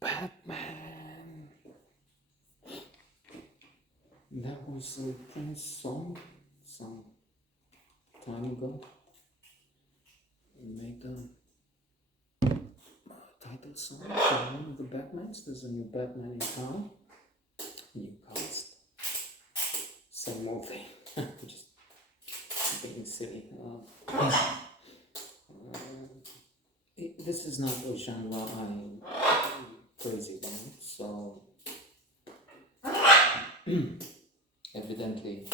Batman. That was a Prince song some time ago. He made a title song for one of the Batmans. There's a new Batman in town. New cast. Same old thing. Just being silly. This is not a genre I'm crazy about, so evidently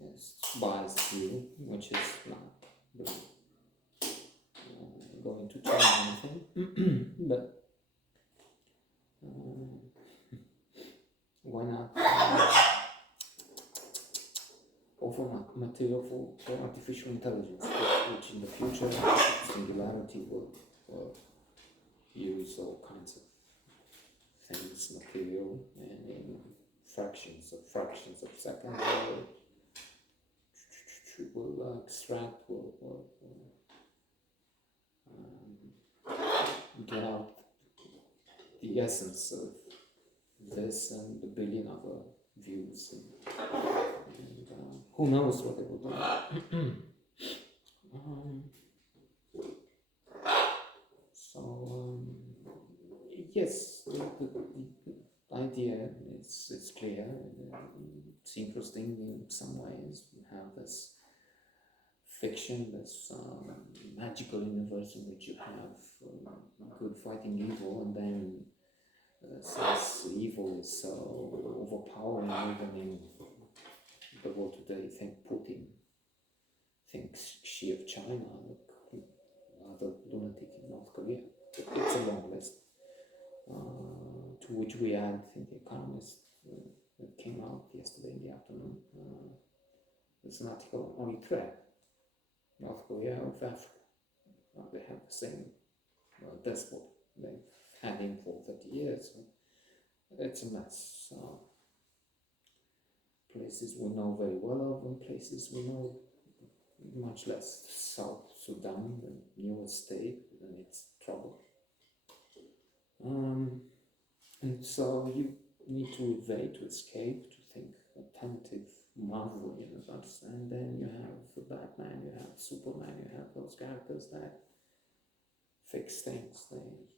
it's biased view, which is not really going to change anything. But why not offer material for artificial intelligence, which in the future Singularity will use all kinds of things, material, and in fractions of seconds will extract, will get out the essence of this and a billion other views, and who knows what it will do. Yes, the idea is clear. It's interesting in some ways. You have this fiction, this magical universe in which you have good fighting evil, and then since evil is so overpowering, even in the world today, think Putin, think Xi of China, other lunatic in North Korea. It's a long list. To which we add, I think, The Economist that came out yesterday in the afternoon. There's an article on Eritrea, North Korea of Africa. They have the same despot they've had him for 30 years. It's a mess. Places we know very well of, and places we know much less. South Sudan, the newest state, and its trouble. And so you need to evade, to escape, to think attentive, marvel universe, and then you have the Batman, you have Superman, you have those characters that fix things.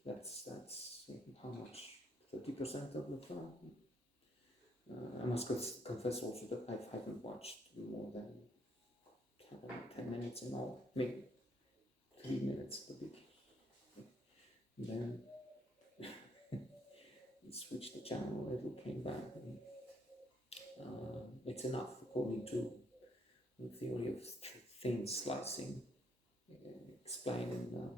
That's how much? 30% of the film. I must confess also that I haven't watched more than 10 minutes in all, maybe 3 minutes at the beginning. Then switched the channel a little, came back, and it's enough according to the theory of thin slicing, explained in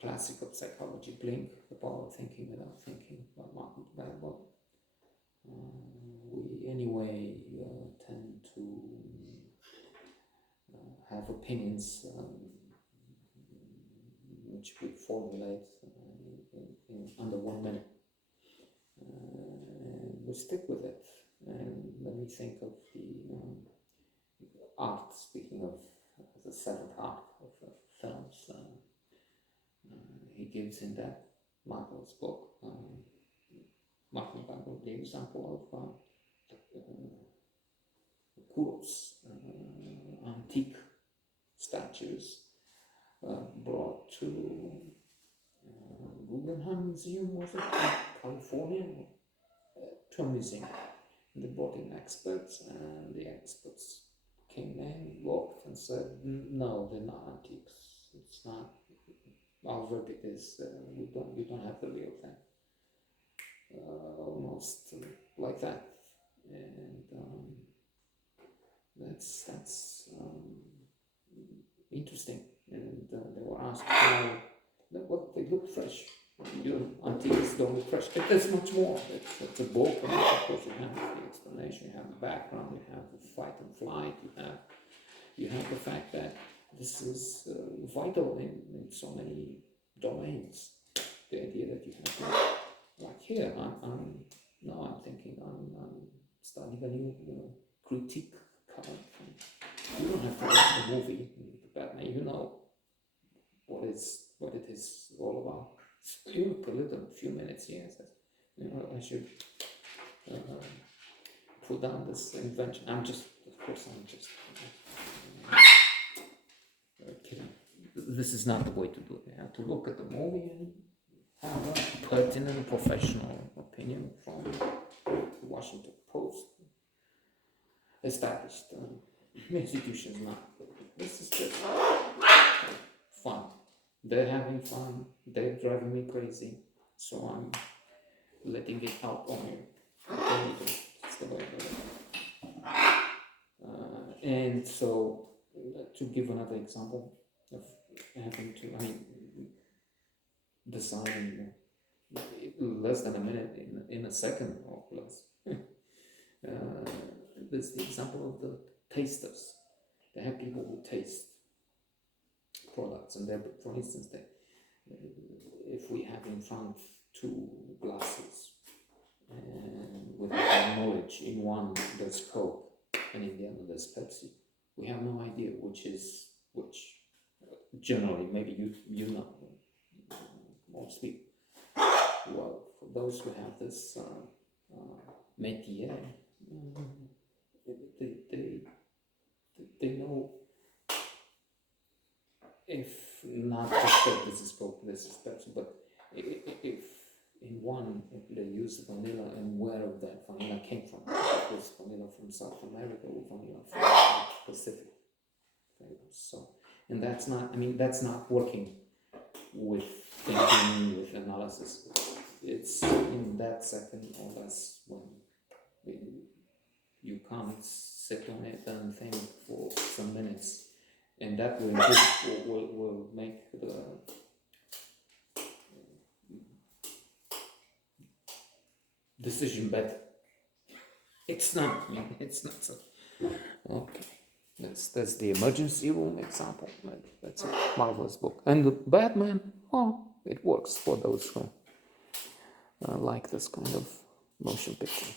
classical psychology, Blink, The Power of Thinking Without Thinking, by Martin Gladwell. We anyway tend to have opinions which we formulate under 1 minute. We stick with it. And let me think of the art, speaking of the seventh art of films. He gives in that Michael's book, Martin Gladwell, the example of Kuros, antique statues brought to Guggenheim Museum, was it, in California, to a museum. And they brought in experts, and the experts came in, looked, and said, no, they're not antiques. It's not. Our verdict is you don't have the real thing. Almost like that, and that's interesting. And they were asked how, well, they look fresh. Antiques don't look fresh. But there's much more. It's a book, and of course you have the explanation, you have the background, you have the fight and flight, you have the fact that this is vital in so many domains. The idea that you have, like here, I'm thinking I'm starting a new critique current. You don't have to watch the movie, Batman. You know what it is all about. So you put it in a few minutes here. Says, I should put down this invention. I'm just kidding. This is not the way to do it. You have to look at the movie and have a pertinent professional opinion from the Washington Post. Established institutions now. This is just fun. They're having fun. They're driving me crazy. So I'm letting it out on you. It's the way I do it. And so, to give another example of having to, deciding less than a minute in a second or less. There's the example of the tasters. They have people who taste products, and for instance, if we have in front two glasses, and without our knowledge, in one there's Coke and in the other there's Pepsi, we have no idea which is which. Generally, maybe you know, mostly. Well, for those who have this métier, they know, if not just that this is Coke, this is Pepsi, but if in one, if they use vanilla and where that vanilla came from, it was vanilla from South America or vanilla from the Pacific. So, and that's not working with thinking, with analysis. It's in that second or less when you can't sit on it and think for some minutes, and that will make the decision better. It's not so. Okay. That's the emergency room example. That's a marvelous book. And the Batman, it works for those who like this kind of motion picture.